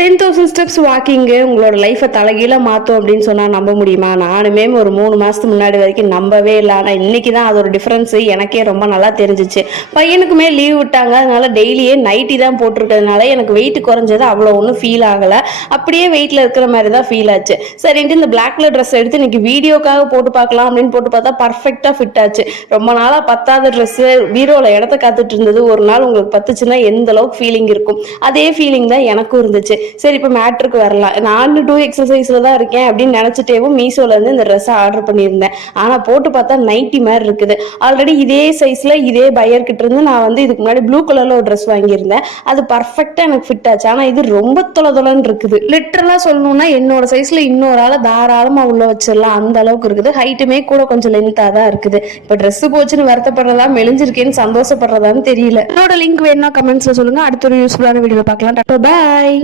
10,000 steps walking உங்களோட லைஃப்பை தலைகீழ மாற்றும் அப்படின்னு சொன்னால் நம்ப முடியுமா? நானுமே ஒரு 3 மாதத்துக்கு முன்னாடி வரைக்கும் நம்பவே இல்லை. ஆனால் இன்னைக்கு தான் அதோட டிஃப்ரென்ஸு எனக்கே ரொம்ப நல்லா தெரிஞ்சிச்சு. பையனுக்குமே லீவ் விட்டாங்க, அதனால டெய்லியே நைட்டி தான் போட்டிருக்கிறதுனால எனக்கு வெயிட் குறைஞ்சது அவ்வளோ ஒன்றும் ஃபீல் ஆகலை. அப்படியே வெயிட்டில் இருக்கிற மாதிரி தான் ஃபீல் ஆச்சு. சரின்ட்டு இந்த பிளாக் கலர் ட்ரெஸ் எடுத்து இன்னைக்கு வீடியோக்காக போட்டு பார்க்கலாம் அப்படின்னு போட்டு பார்த்தா பர்ஃபெக்டாக ஃபிட் ஆச்சு. ரொம்ப நாளாக பத்தாத ட்ரெஸ்ஸு பீரோவில் இடத்த காத்துட்டு இருந்தது. ஒரு நாள் உங்களுக்கு பத்துச்சுன்னா எந்த அளவுக்கு ஃபீலிங் இருக்கும், அதே ஃபீலிங் தான் எனக்கும் இருந்துச்சு. சரி, இப்போ மேட்ருக்கு வரலாம். நான் 2 எக்ஸசைஸில் தான் இருக்கேன் அப்படின்னு நினச்சிட்டேவும் மீஷோலேருந்து இந்த ட்ரெஸ்ஸை ஆர்டர் பண்ணியிருந்தேன். ஆனால் போட்டு பார்த்தா நைட்டி மாதிரி இருக்குது. ஆல்ரெடி இதே சைஸில் இதே பையர் கிட்ட இருந்து நான் இதுக்கு முன்னாடி ப்ளூ கலரில் ஒரு ட்ரெஸ் வாங்கியிருந்தேன். அது பர்ஃபெக்டாக எனக்கு ஃபிட் ஆச்சு. ஆனால் இது ரொம்ப தொலைன்னு இருக்குது. லிட்டரலாக சொல்லணும்னா என்னோட சைஸில் இன்னொரு ஆளை தாராளமாக உள்ள வச்சிடலாம், அந்த அளவுக்கு இருக்குது. ஹைட்டுமே கூட கொஞ்சம் லென்த்தாக தான் இருக்குது. இப்போ ட்ரெஸ் போச்சுன்னு வருத்தப்படுறதா மெலிஞ்சிருக்கேன்னு சந்தோஷப்படுறதான்னு தெரியல. என்னோட லிங்க் வேணும்னா கமெண்ட்ஸில் சொல்லுங்கள். அடுத்த ஒரு யூஸ்ஃபுல்லான வீடியோவில் பார்க்கலாம். பாய்.